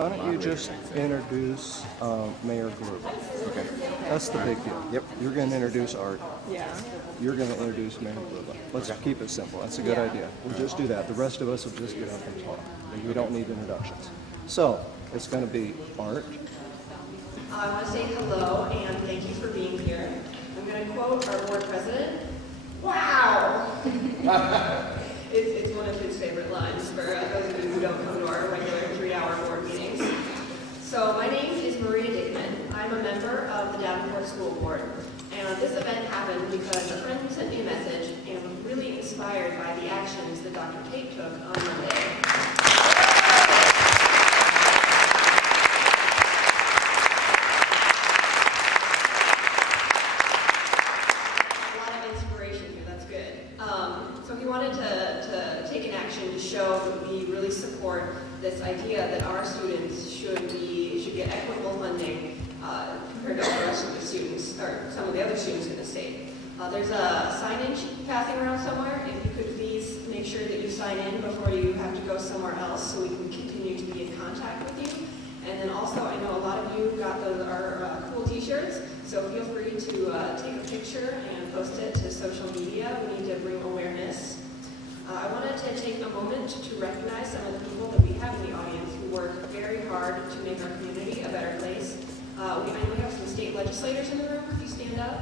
Why don't you just introduce Mayor Glue? Okay. That's the big deal. Yep. You're going to introduce Art. Yeah. You're going to introduce Mayor Glue. Let's keep it simple. That's a good idea. We'll just do that. The rest of us will just get up and talk. We don't need introductions. So it's going to be Art. I want to say hello and thank you for being here. I'm going to quote our board president. Wow! It's one of his favorite lines for those of you who don't come to our regular 3-hour board meetings. So my name is Maria Dickman. I'm a member of the Davenport School Board. And this event happened because a friend sent me a message and was really inspired by the actions that Dr. Tate took on Monday. So he wanted to take an action to show that we really support this idea that our students should get equitable funding compared to the rest of the students, or some of the other students in the state. There's a sign-in sheet passing around somewhere. If you could please make sure that you sign in before you have to go somewhere else so we can continue to be in contact with you. And then also, I know a lot of you got our cool t-shirts, so feel free to take a picture and post it to social media. We need to bring awareness. I wanted to take a moment to recognize some of the people that we have in the audience who work very hard to make our community a better place. I know we have some state legislators in the room. Could you stand up?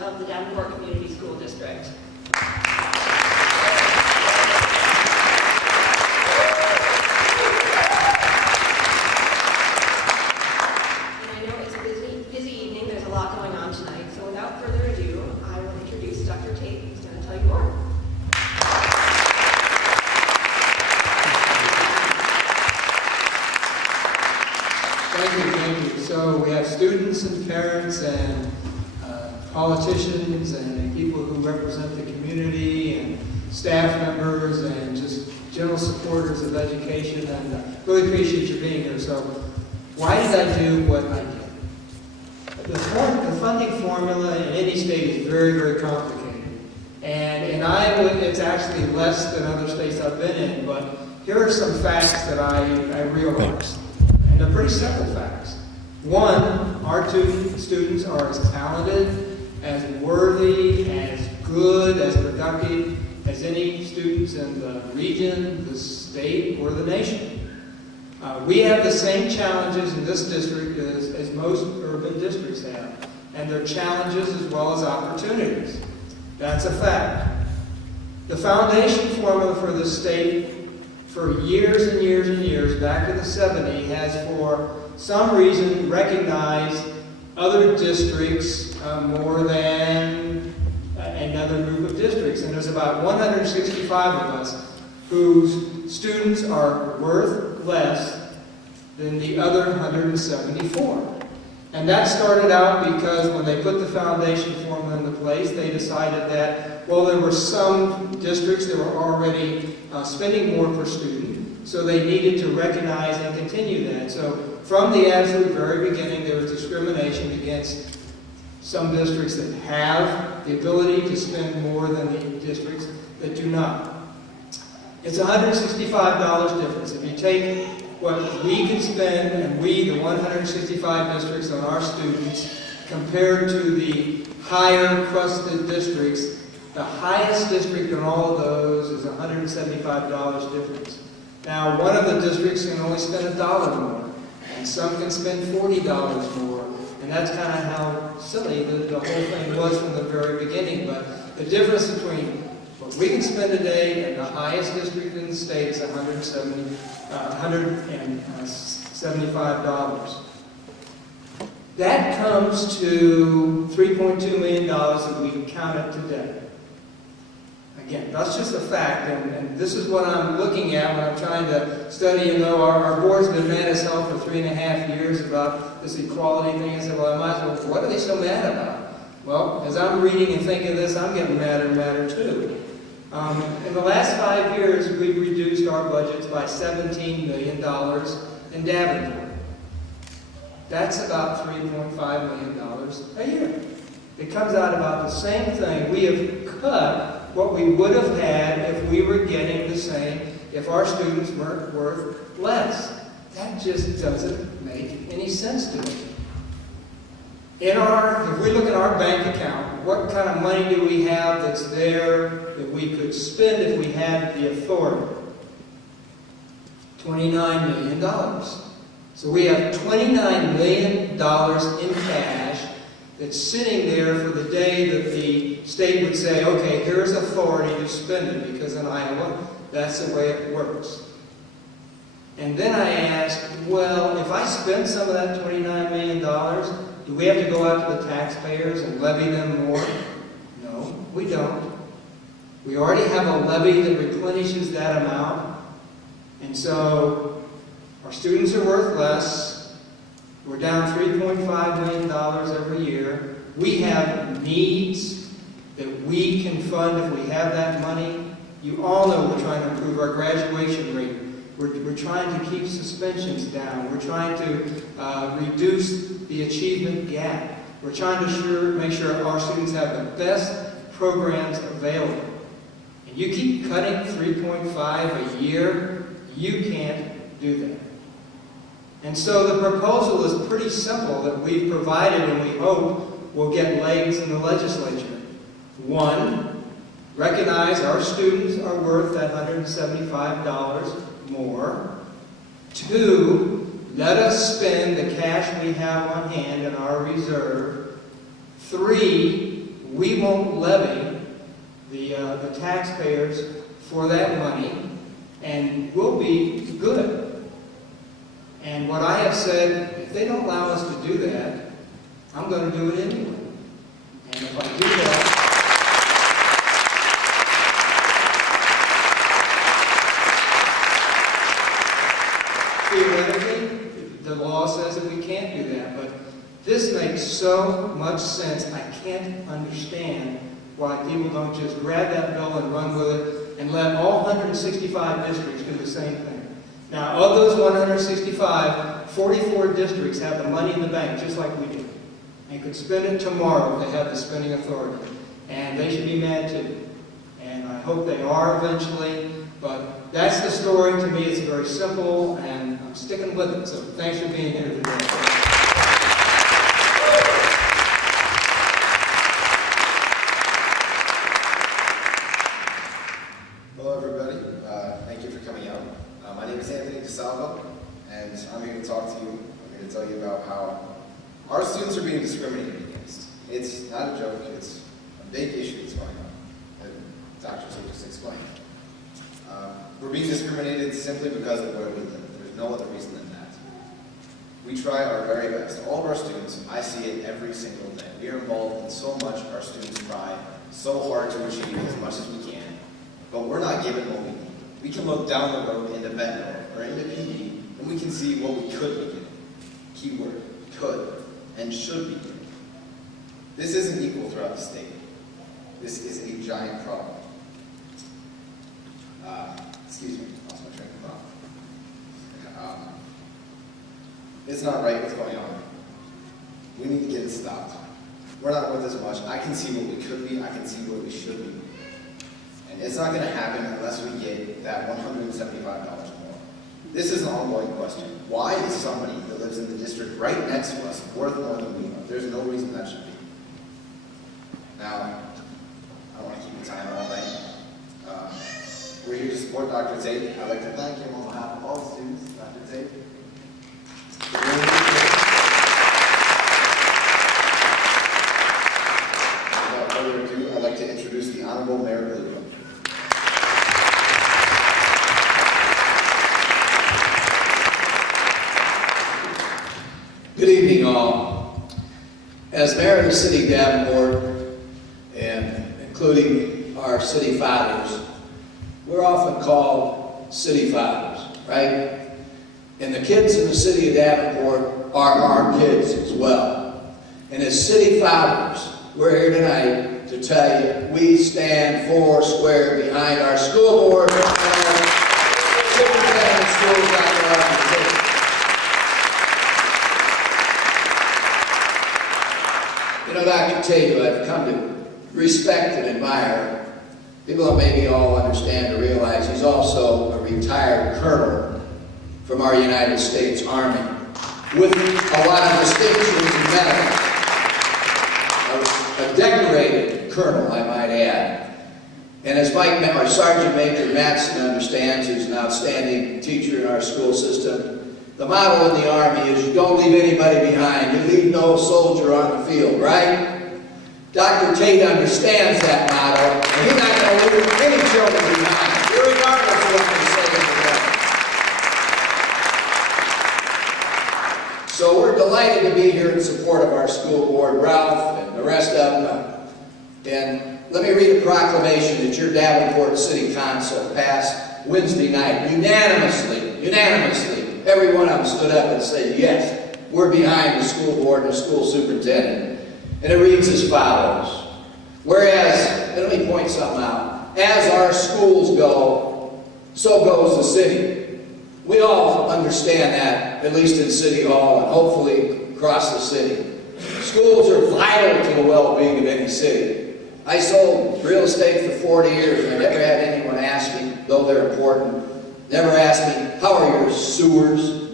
Of the Davenport Community School District. And I know it's a busy evening, there's a lot going on tonight, so without further ado, I will introduce Dr. Tate, who's going to tell you more. Thank you. So we have students and parents and politicians and people who represent the community and staff members and just general supporters of education, and really appreciate you being here. So why did I do what I did? The funding formula in any state is very, very complicated. And in Iowa, it's actually less than other states I've been in, but here are some facts that I realized. And they're pretty simple facts. One, our students are as talented, as worthy, as good, as productive as any students in the region, the state, or the nation. We have the same challenges in this district as most urban districts have, and they're challenges as well as opportunities. That's a fact. The foundation formula for the state for years and years and years, back to the 70s, has for some reason recognized other districts more than another group of districts. And there's about 165 of us whose students are worth less than the other 174. And that started out because when they put the foundation formula into place, they decided that, well, there were some districts that were already spending more per student, so they needed to recognize and continue that. So from the absolute very beginning, there was discrimination against some districts that have the ability to spend more than the districts that do not. It's $165 difference. If you take what we can spend, and we, the 165 districts on our students, compared to the higher crusted districts, the highest district in all of those is $175 difference. Now, one of the districts can only spend $1 more, and some can spend $40 more. And that's kind of how silly the whole thing was from the very beginning. But the difference between what we can spend a day and the highest district in the state is $175. That comes to $3.2 million that we counted today. Again, that's just a fact, and this is what I'm looking at when I'm trying to study. You know, our board's been mad as hell for 3.5 years about this equality thing. I said, well, I might as well, what are they so mad about? Well, as I'm reading and thinking this, I'm getting madder and madder too. In the last 5 years, we've reduced our budgets by $17 million in Davenport. That's about $3.5 million a year. It comes out about the same thing. We have cut what we would have had if we were getting the same, if our students weren't worth less. That just doesn't make any sense to me. If we look at our bank account, what kind of money do we have that's there that we could spend if we had the authority? $29 million. So we have $29 million in cash that's sitting there for the day that the state would say, okay, here's authority to spend it, because in Iowa, that's the way it works. And then I ask, well, if I spend some of that $29 million, do we have to go out to the taxpayers and levy them more? No, we don't. We already have a levy that replenishes that amount. And so our students are worth less. We're down $3.5 million every year. We have needs that we can fund if we have that money. You all know we're trying to improve our graduation rate. We're trying to keep suspensions down. We're trying to reduce the achievement gap. We're trying to make sure our students have the best programs available. And you keep cutting 3.5 a year, you can't do that. And so the proposal is pretty simple that we've provided and we hope will get legs in the legislature. One, recognize our students are worth that $175 more. Two, let us spend the cash we have on hand in our reserve. Three, we won't levy the taxpayers for that money, and we'll be good. And what I have said, if they don't allow us to do that, I'm going to do it anyway. And if I do that, theoretically, the law says that we can't do that, but this makes so much sense. I can't understand why people don't just grab that bill and run with it and let all 165 districts do the same thing. Now, of those 165, 44 districts have the money in the bank, just like we do, and could spend it tomorrow if they have the spending authority. And they should be mad too. And I hope they are eventually, but that's the story. To me, it's very simple, and I'm sticking with it. So thanks for being here today. Hello, everybody. Thank you for coming out. My name is Anthony DeSalvo, and I'm here to talk to you. I'm here to tell you about how our students are being discriminated against. It's not a joke. It's a big issue that's going on, that Dr. T just explained. We're being discriminated simply because of where we live. There's no other reason than that. We try our very best. All of our students, I see it every single day. We are involved in so much. Our students try so hard to achieve as much as we can, but we're not given what we need. We can look down the road into Bentonville or into PD, and we can see what we could be getting. Keyword, could, and should be getting. This isn't equal throughout the state. This is a giant problem. Excuse me, lost my train of thought. It's not right what's going on. We need to get it stopped. We're not worth as much. I can see what we could be. I can see what we should be. And it's not going to happen unless we get that $175 more. This is an ongoing question. Why is somebody that lives in the district right next to us worth more than we are? There's no reason that should be. Now, I don't want to keep the time all day. We're here to support Dr. Tate. I'd like to thank him on behalf of all the students, Dr. Tate. Without further ado, I'd like to introduce the Honorable Mayor of the room. Good evening, all. As mayor of the city of Davenport, and including our city fathers. We're often called city fathers, right? And the kids in the city of Davenport are our kids as well. And as city fathers, we're here tonight to tell you we stand four square behind our school board and our superintendent schools out there. You know, Dr. Tate, who I've come to respect and admire, people don't maybe all understand or realize he's also a retired colonel from our United States Army with a lot of distinctions and medals. A decorated colonel, I might add. And as our Sergeant Major Matson understands, who's an outstanding teacher in our school system, the motto in the Army is you don't leave anybody behind. You leave no soldier on the field, right? Dr. Tate understands that motto, and he's not going to leave any children behind, regardless of what they say to them. So we're delighted to be here in support of our school board, Ralph and the rest of them. And let me read a proclamation that your Davenport City Council passed Wednesday night, unanimously. Every one of them stood up and said, yes, we're behind the school board and the school superintendent. And it reads as follows. Whereas, and let me point something out, as our schools go, so goes the city. We all understand that, at least in City Hall and hopefully across the city. Schools are vital to the well-being of any city. I sold real estate for 40 years and I never had anyone ask me, though they're important, never asked me, how are your sewers?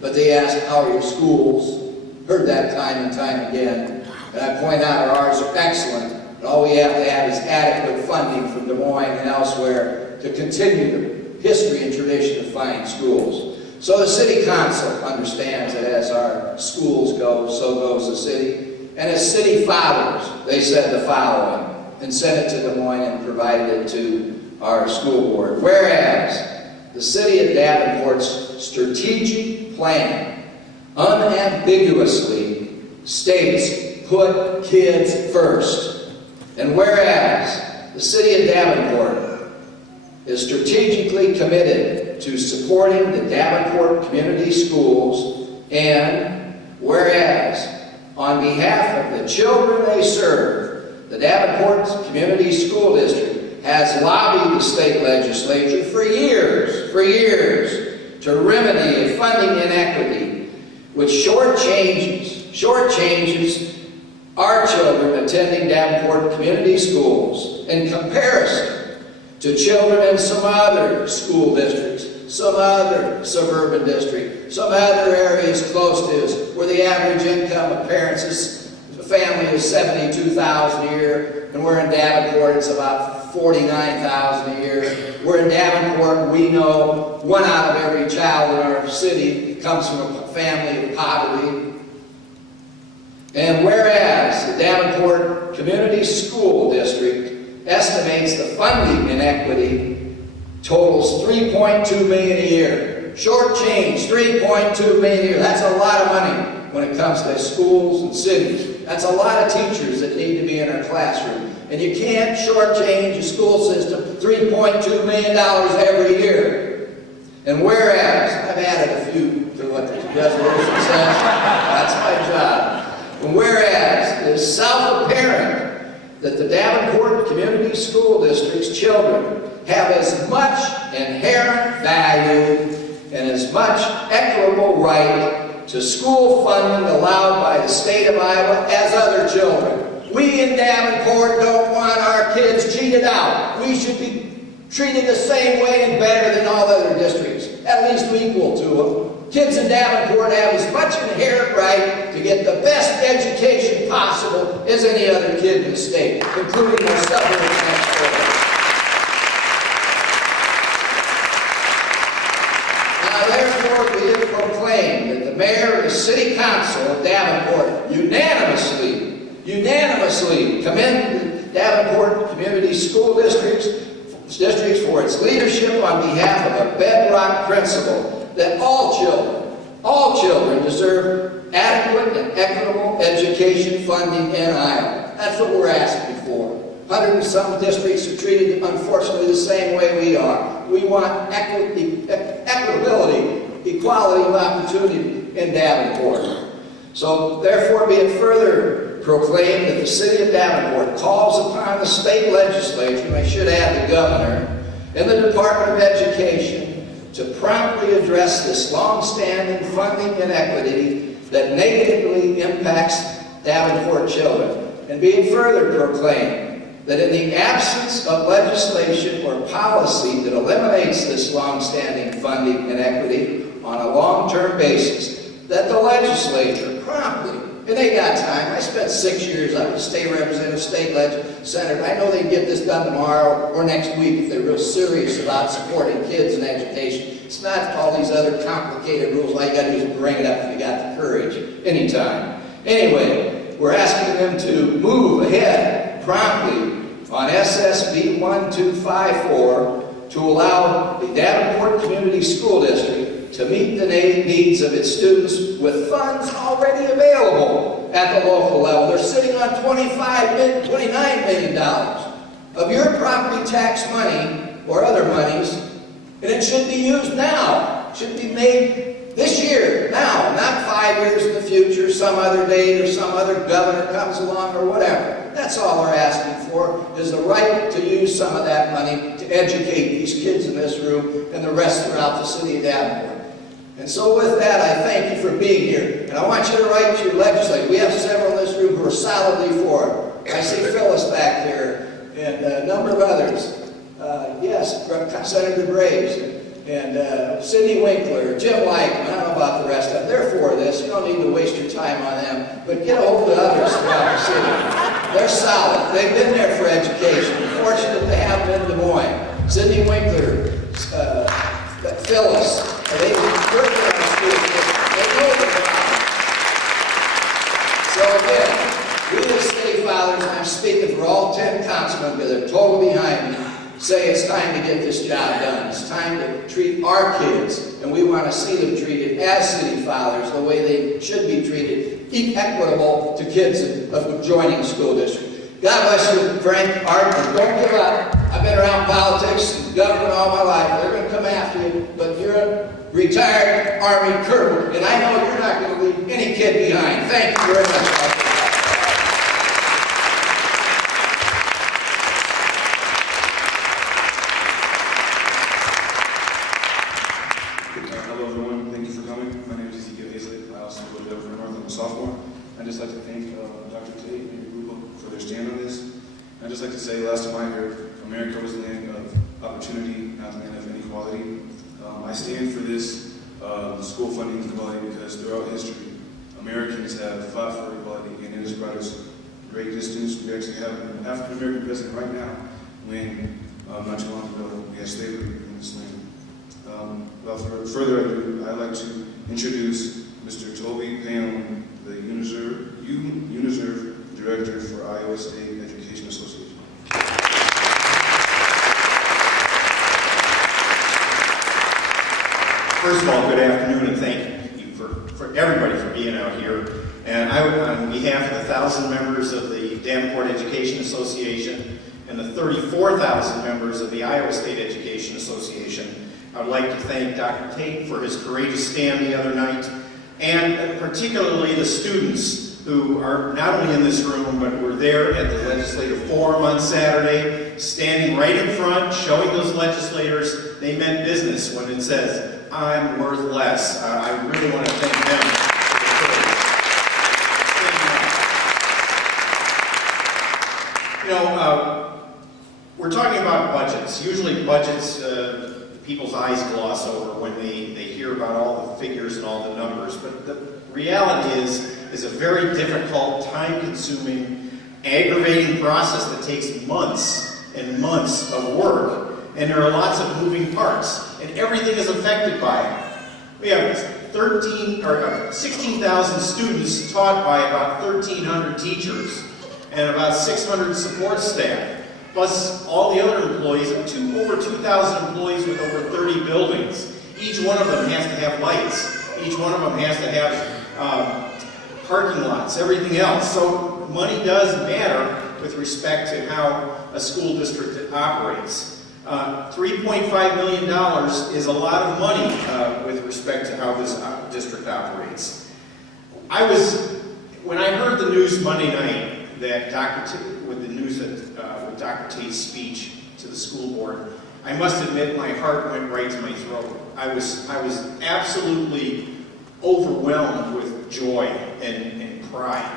But they asked, how are your schools? Heard that time and time again. And I point out ours are excellent. And all we have to have is adequate funding from Des Moines and elsewhere to continue the history and tradition of fine schools. So the City Council understands that as our schools go, so goes the city. And as city fathers, they said the following and sent it to Des Moines and provided it to our school board. Whereas the city of Davenport's strategic plan unambiguously states put kids first. And whereas the city of Davenport is strategically committed to supporting the Davenport community schools, and whereas on behalf of the children they serve, the Davenport Community School District has lobbied the state legislature for years, to remedy a funding inequity which shortchanges our children attending Davenport community schools in comparison to children in some other school districts, some other suburban district, some other areas close to us where the average income of parents is, the family is $72,000 a year, and we're in Davenport, it's about $49,000 a year. We're in Davenport, we know 1 out of every child in our city comes from a family of poverty. And whereas the Davenport Community School District estimates the funding inequity totals $3.2 million a year. Short change, $3.2 million a year. That's a lot of money when it comes to schools and cities. That's a lot of teachers that need to be in our classroom. And you can't shortchange a school system $3.2 million every year. And whereas, I've added a few to what the resolution says, that's my job. And whereas it is self-apparent that the Davenport Community School District's children have as much inherent value and as much equitable right to school funding allowed by the state of Iowa as other children. We in Davenport don't want our kids cheated out. We should be treated the same way and better than all other districts, at least equal to them. Kids in Davenport have as much inherent right to get the best education possible as any other kid in the state, including our suburbs next door. Now, therefore, we have proclaimed that the mayor and the city council of Davenport unanimously commend the Davenport Community School Districts for its leadership on behalf of a bedrock principle that all children deserve adequate and equitable education funding in Iowa. That's what we're asking for. 100 and some districts are treated, unfortunately, the same way we are. We want equitability, equality of opportunity in Davenport. So, therefore, be it further proclaimed that the City of Davenport calls upon the state legislature, and I should add the governor, and the Department of Education to promptly address this long-standing funding inequity that negatively impacts Davenport children. And be it further proclaimed that in the absence of legislation or policy that eliminates this long-standing funding inequity on a long-term basis, that the legislature promptly, and they got time. I spent 6 years, I was state representative, state senator. I know they can get this done tomorrow or next week if they're real serious about supporting kids in education. It's not all these other complicated rules. All you got to do is bring it up if you got the courage anytime. Anyway, we're asking them to move ahead promptly on SSB 1254 to allow the Davenport Community School District to meet the needs of its students with funds already available at the local level. They're sitting on $29 million of your property tax money or other monies, and it should be used now. It should be made this year, now, not 5 years in the future, some other date or some other governor comes along or whatever. That's all we're asking for, is the right to use some of that money to educate these kids in this room and the rest throughout the city of Davenport. And so with that, I thank you for being here. And I want you to write to your legislature. We have several in this room who are solidly for it. I see Phyllis back there and a number of others. Yes, Senator Graves and Sidney Winkler, Jim Lykeman, I don't know about the rest of them. They're for this. You don't need to waste your time on them. But get a hold of others throughout the city. They're solid. They've been there for education. We're fortunate to have them in Des Moines. Sidney Winkler, Phyllis, they work in our school district. They know the problem. So again, we as city fathers, and I'm speaking for all 10 councilmen because they're totally behind me, say it's time to get this job done. It's time to treat our kids, and we want to see them treated as city fathers the way they should be treated, equitable to kids of adjoining school district. God bless you, Frank, Art, and don't give up. I've been around politics and government all my life. They're going to come after you, but you're a retired Army colonel, and I know you're not going to leave any kid behind. Thank you very much. I'd just like to thank Dr. Tate and your group for their stand on this. I'd just like to say, last time I heard, America was the land of opportunity, not the land of inequality. I stand for this school funding equality because throughout history, Americans have fought for equality, and it has brought us great distance. We actually have an African-American president right now, when not too long ago we had slavery in this land. Without further ado, I'd like to introduce Mr. Toby Pam, the UNISERV Director for Iowa State Education Association. First of all, good afternoon, and thank you for everybody for being out here. And I would, on behalf of the 1,000 members of the Davenport Education Association and the 34,000 members of the Iowa State Education Association, I would like to thank Dr. Tate for his courageous stand the other night, and particularly the students who are not only in this room, but were there at the legislative forum on Saturday, standing right in front, showing those legislators they meant business when it says, I'm worth less. I really want to thank them. You know, we're talking about budgets. Usually budgets, people's eyes gloss over when they hear about all the figures and all the numbers, but the reality is a very difficult, time-consuming, aggravating process that takes months and months of work, and there are lots of moving parts, and everything is affected by it. We have 16,000 students taught by about 1,300 teachers and about 600 support staff, plus all the other employees, over 2,000 employees with over 30 buildings. Each one of them has to have lights. Each one of them has to have parking lots, everything else. So money does matter with respect to how a school district that operates. $3.5 million is a lot of money with respect to how this district operates. When I heard the news Monday night that with Dr. Tate's speech to the school board, I must admit my heart went right to my throat. I was absolutely overwhelmed with joy and pride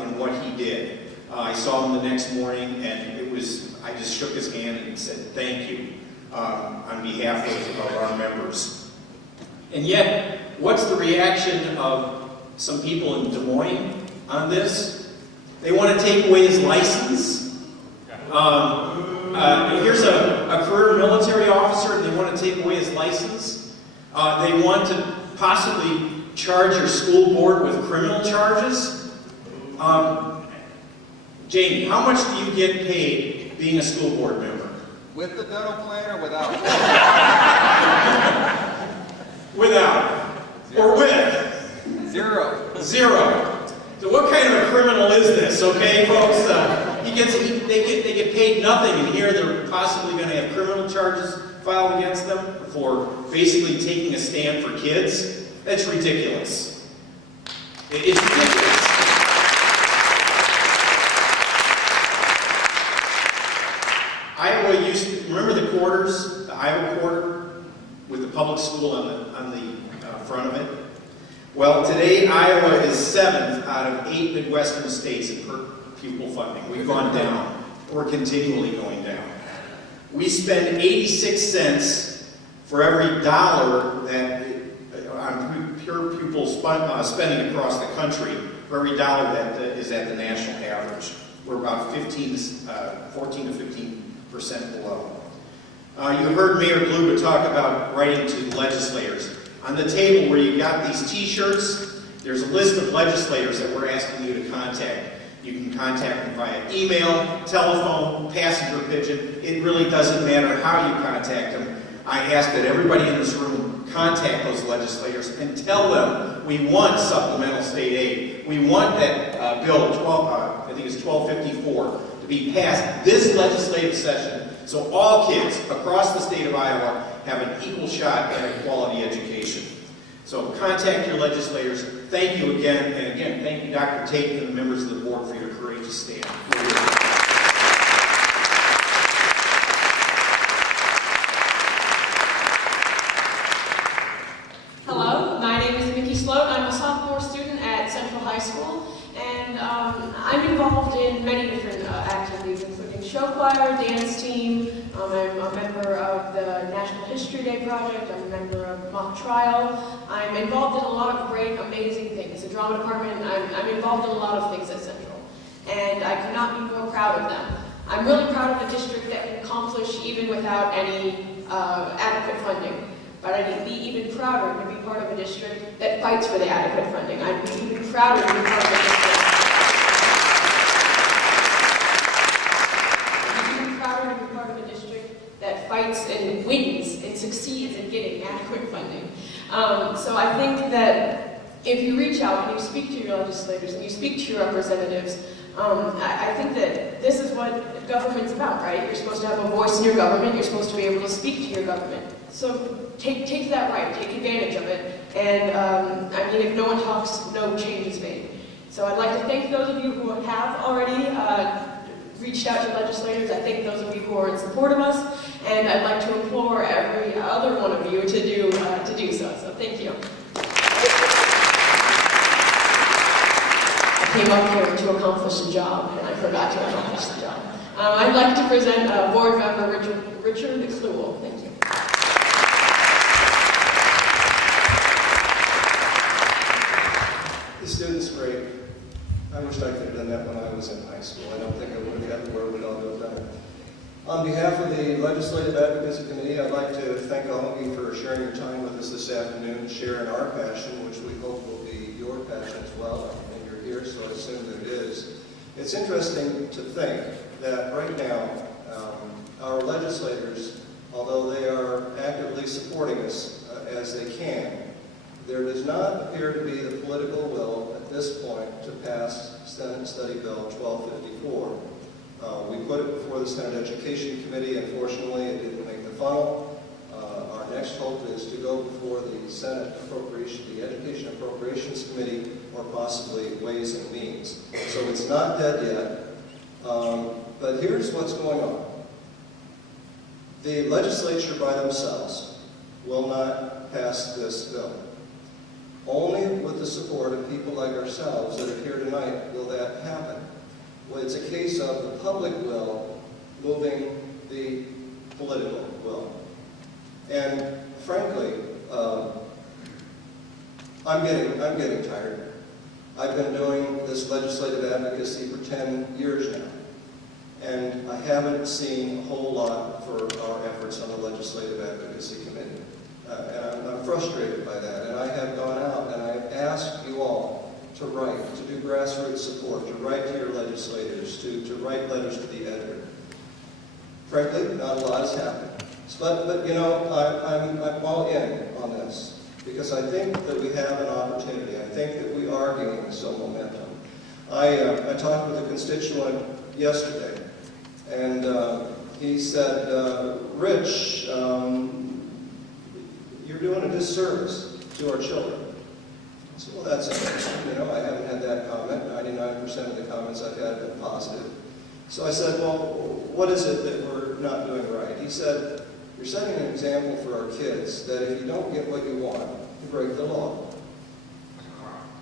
in what he did. I saw him the next morning, and I just shook his hand and said thank you on behalf of our members. And yet, what's the reaction of some people in Des Moines on this? They want to take away his license. Here's a career military officer, and they want to take away his license. They want to possibly charge your school board with criminal charges. Jamie, how much do you get paid being a school board member? With the dental plan or without? Without. Or with? Zero. Zero. So what kind of a criminal is this, okay, folks? They get paid nothing, and here they're possibly going to have criminal charges filed against them for basically taking a stand for kids. That's ridiculous. It's ridiculous. Iowa remember the quarters, the Iowa quarter, with the public school on the front of it? Well, today Iowa is 7th out of 8 Midwestern states in per pupil funding. We've gone down. We're continually going down. We spend 86 cents for every dollar that on pure pupil spending across the country, for every dollar that is at the national average. We're about 14 to 15% below. You heard Mayor Gluba talk about writing to legislators. On the table where you got these t-shirts, there's a list of legislators that we're asking you to contact. You can contact them via email, telephone, passenger pigeon. It really doesn't matter how you contact them. I ask that everybody in this room contact those legislators and tell them we want supplemental state aid. We want that bill, I think it's 1254, to be passed this legislative session so all kids across the state of Iowa have an equal shot at a quality education. So contact your legislators. Thank you again, and again, thank you, Dr. Tate, and the members of the board for your courageous stand. Hello, my name is Mickey Sloat. I'm a sophomore student at Central High School, and I'm involved in many different activities, including show choir, dance team. I'm a member of the National History Day Project. I'm a member of Mock Trial. I'm involved in a lot of great, amazing things. The drama department, I'm involved in a lot of things at Central, and I could not be more proud of them. I'm really proud of a district that can accomplish even without any adequate funding. But I'd be even prouder to be part of a district that fights for the adequate funding. I'd be even prouder to be part of a district. I'd be even prouder to be part of a district that fights and wins and succeeds in getting adequate funding. So I think that if you reach out and you speak to your legislators and you speak to your representatives, I think that this is what government's about, right? You're supposed to have a voice in your government. You're supposed to be able to speak to your government. So take that right, take advantage of it, and I mean, if no one talks, no change is made. So I'd like to thank those of you who have already reached out to legislators. I thank those of you who are in support of us, and I'd like to implore every other one of you to do so. So thank you. I came up here to accomplish a job, and I forgot to accomplish the job. I'd like to present Board Member Richard Kluel. Thank you. The student's great. I wish I could have done that when I was in high school. I don't think I would have gotten where we'd all have done it. On behalf of the Legislative Advocacy Committee, I'd like to thank all of you for sharing your time with us this afternoon, sharing our passion, which we hope will be your passion as well, and you're here, so I assume that it is. It's interesting to think that right now, our legislators, although they are actively supporting us as they can, there does not appear to be the political will at this point to pass Senate Study Bill 1254. We put it before the Senate Education Committee. Unfortunately, it didn't make the funnel. Our next hope is to go before the Senate the Education Appropriations Committee, or possibly Ways and Means. So it's not dead yet. But here's what's going on. The legislature by themselves will not pass this bill. Only with the support of people like ourselves that are here tonight will that happen. Well, it's a case of the public will moving the political will. And frankly, I'm getting tired. I've been doing this legislative advocacy for 10 years now. And I haven't seen a whole lot for our efforts on the Legislative Advocacy Committee. And I'm frustrated by that. And I have gone out and I have asked you all to write, to do grassroots support, to write to your legislators, to write letters to the editor. Frankly, not a lot has happened. But you know, I'm all in on this because I think that we have an opportunity. I think that we are gaining some momentum. I talked with a constituent yesterday, and he said, Rich, you're doing a disservice to our children. I said, well, that's interesting. You know, I haven't had that comment. 99% of the comments I've had have been positive. So I said, well, what is it that we're not doing right? He said, you're setting an example for our kids that if you don't get what you want, you break the law.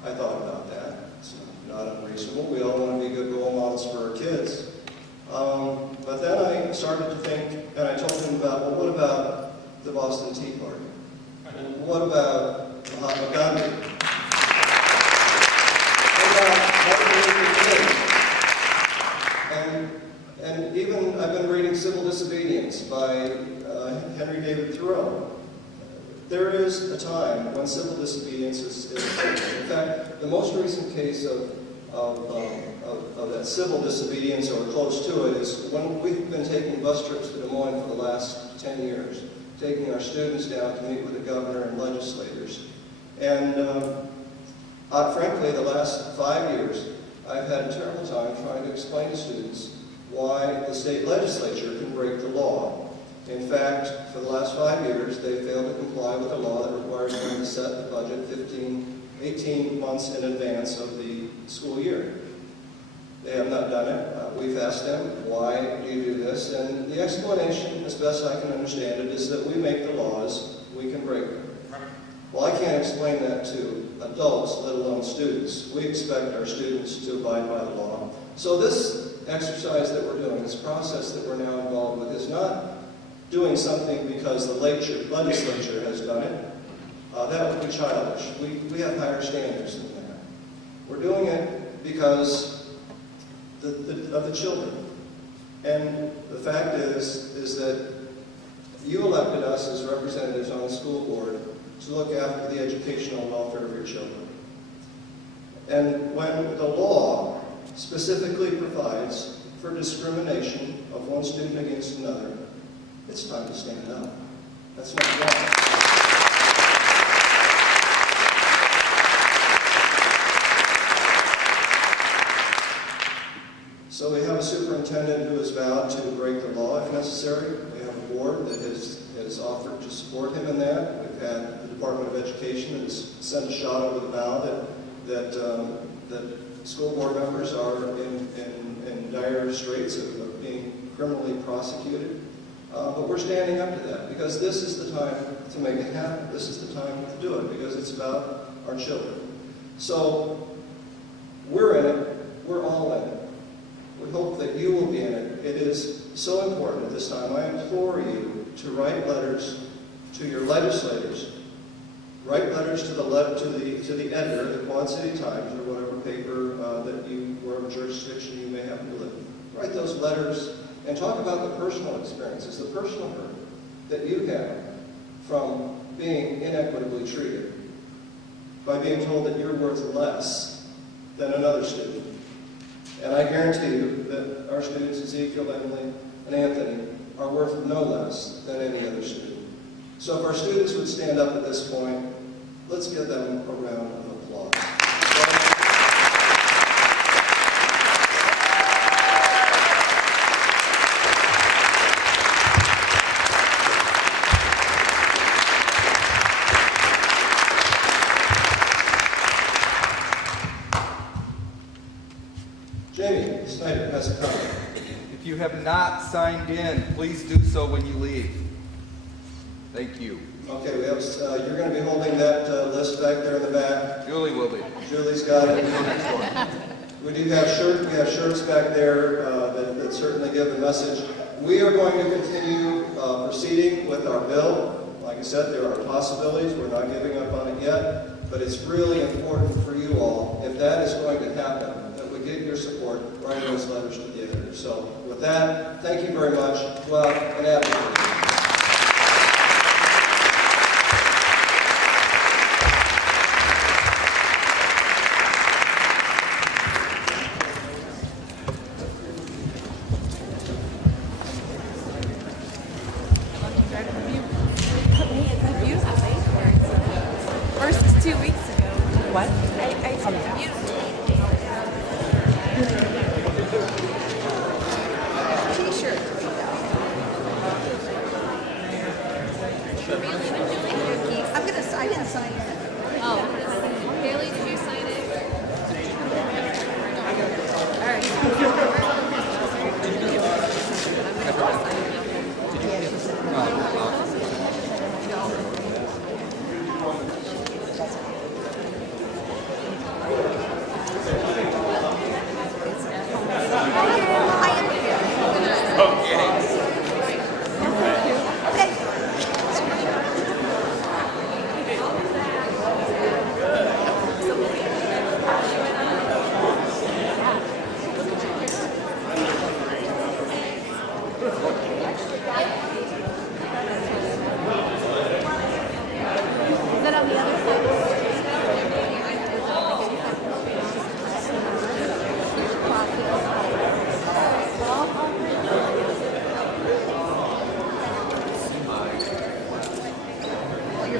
I thought about that. It's not unreasonable. We all want to be good role models for our kids. But then I started to think, and I told him about, well, what about the Boston Tea Party? What about Mahatma Gandhi? What about Martin Luther King? And even I've been reading Civil Disobedience by Henry David Thoreau. There is a time when civil disobedience is appropriate. In fact, the most recent case of that civil disobedience, or close to it, is when we've been taking bus trips to Des Moines for the last 10 years, taking our students down to meet with the governor and legislators. And frankly, the last 5 years, I've had a terrible time trying to explain to students why the state legislature can break the law. In fact, for the last 5 years, they failed to comply with a law that requires them to set the budget 18 months in advance of the school year. They have not done it. We've asked them, why do you do this? And the explanation, as best I can understand it, is that we make the laws, we can break them. Well, I can't explain that to adults, let alone students. We expect our students to abide by the law. So this exercise that we're doing, this process that we're now involved with, is not doing something because the legislature has done it. That would be childish. We have higher standards than that. We're doing it because of the children. And the fact is that you elected us as representatives on the school board to look after the educational welfare of your children. And when the law specifically provides for discrimination of one student against another, it's time to stand up. That's not wrong. So we have a superintendent who has vowed to break the law if necessary. We have a board that has offered to support him in that. We've had the Department of Education that has sent a shot over the bow that school board members are in dire straits of being criminally prosecuted. But we're standing up to that because this is the time to make it happen. This is the time to do it because it's about our children. So we're in it. We're all in it. We hope that you will be in it. It is so important at this time. I implore you to write letters to your legislators. Write letters to the editor of the Quad City Times or whatever paper wherever jurisdiction you may happen to live in. Write those letters and talk about the personal experiences, the personal hurt that you have from being inequitably treated, by being told that you're worth less than another student. And I guarantee you that our students, Ezekiel, Emily, and Anthony, are worth no less than any other student. So if our students would stand up at this point, let's give them a round of applause. have not signed in, please do so when you leave. Thank you. Okay, we have, you're going to be holding that list back there in the back. Julie will be. Julie's got it. Go next door. We do have shirts back there that certainly give the message. We are going to continue proceeding with our bill. Like I said, there are possibilities. We're not giving up on it yet, but it's really important for you all, if that is going to happen, that we get your support writing those letters to the editor. So with that, thank you very much. Go out and advocate. Versus 2 weeks ago. What? I said beautiful. T-shirt. I'm gonna sign it. Sign it. Oh, Haley, did you sign it? All right.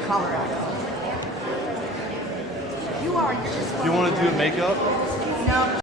Colorado. You are. You're just. You want to do makeup? No.